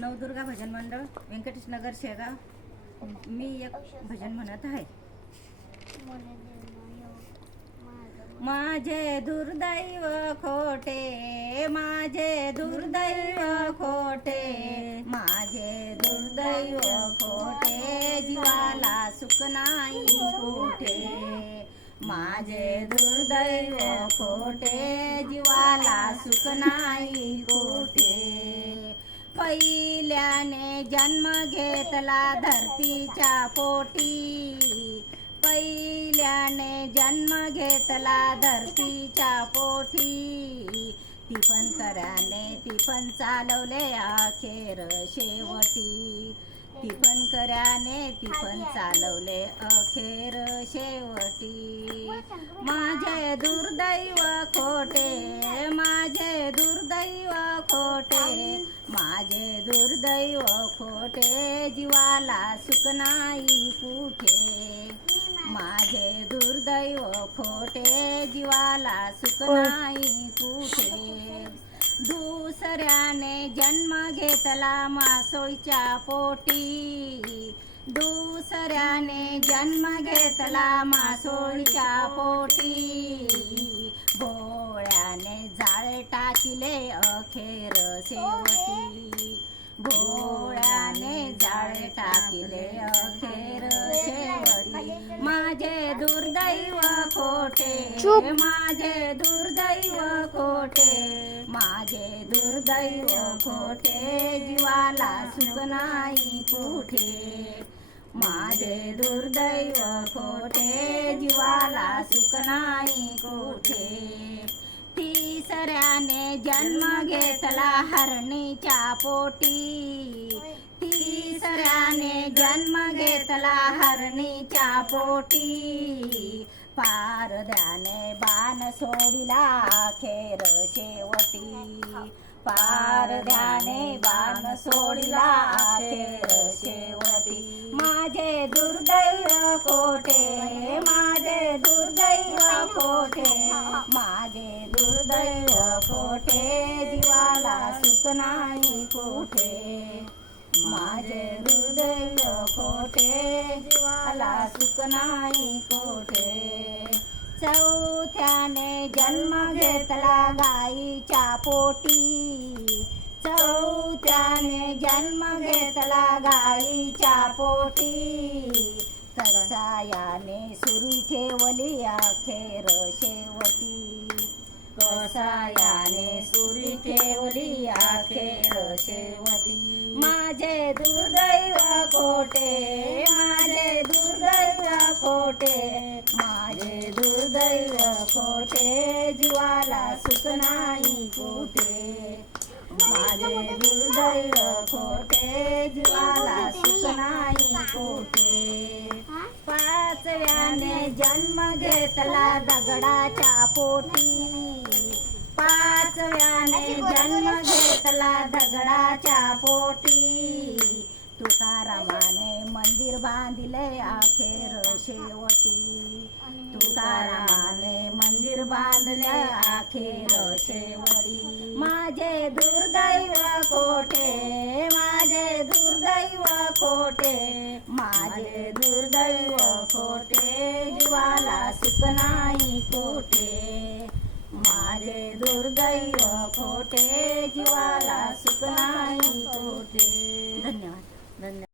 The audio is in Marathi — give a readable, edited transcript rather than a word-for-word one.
नवदुर्गा भजन मंडळ, व्यंकटेश नगर, शेगाव. मी एक भजन म्हणत आहे. माझे दुर्दैव खोटे, माझे दुर्दैव खोटे, माझे दुर्दैव खोटे, जीवाला सुख नाही कुठे. माझे दुर्दैव खोटे, जीवाला सुख नाही कुठे. पहिल्याने जन्म घेतला धरतीच्या पोटी, पहिल्याने जन्म घेतला धरतीच्या पोटी. तिफनकऱ्याने तिफन चालवले अखेर शेवटी, तिफनकऱ्याने तिफन चालवले अखेर शेवटी. माझे दुर्दैव खोटे, माझे दुर्दैव खोटे, माझे दुर्दैव खोटे, जीवाला सुख नाही कुठे. माझे दुर्दैव खोटे, जीवाला सुख नाही कुठे. दुसऱ्याने जन्म घेतला मासोळीच्या पोटी, दुसऱ्याने जन्म घेतला मासोळीच्या पोटी. भोळ्याने जाळे टाकिले अखेर शेवटी, भोळ्याने जाळे टाकिले अखेर शेवटी. माझे दुर्दैव खोटे, माझे दुर्दैव खोटे, माझे दुर्दैव खोटे, जीवाला सुख नाही कुठे. माझे दुर्दैव खोटे, जीवाला सुख नाही कुठे. तिसऱ्याने जन्म घेतला हरणीच्या पोटी, तिसऱ्याने जन्म घेतला हरणीच्या पोटी. पारध्याने बाण सोडिला अखेर शेवटी, पारध्याने बाण सोडिला अखेर शेवटी. माझे दुर्दैव खोटे, माझे दुर्दैव खोटे, माझे दुर्दैव खोटे, जीवाला सुख नाही कुठे. माझे दुर्दैव खोटे, जीवाला सुख नाही कुठे. चौथ्याने जन्म घेतला गाईच्या पोटी, चौथ्याने जन्म घेतला गाईच्या पोटी. कसायाने सुरी ठेवली अखेर शेवटी, कसायाने सुरी ठेवली अखेर शेवटी. माझे दुर्दैव खोटे, माझे दुर्दैव खोटे, माझे दुर्दैव खोटे, जीवाला सुख नाही कुठे. माझे दुर्दैव खोटे, जीवाला सुख नाही कुठे. पाचव्याने जन्म घेतला दगडाच्या पोटी, पाचव्याने जन्म घेतला दगडाच्या पोटी. तुकारामाने मंदिर बांधिले अखेर शेवटी, तुकारामाने मंदिर बांधले अखेर शेवटी. माझे दुर्दैव खोटे, माझे दुर्दैव खोटे, माझे दुर्दैव खोटे, जीवाला सुख नाही कुठे. माझे दुर्दैव खोटे, जीवाला सुख नाही कुठे. धन्यवाद, धन्यवाद.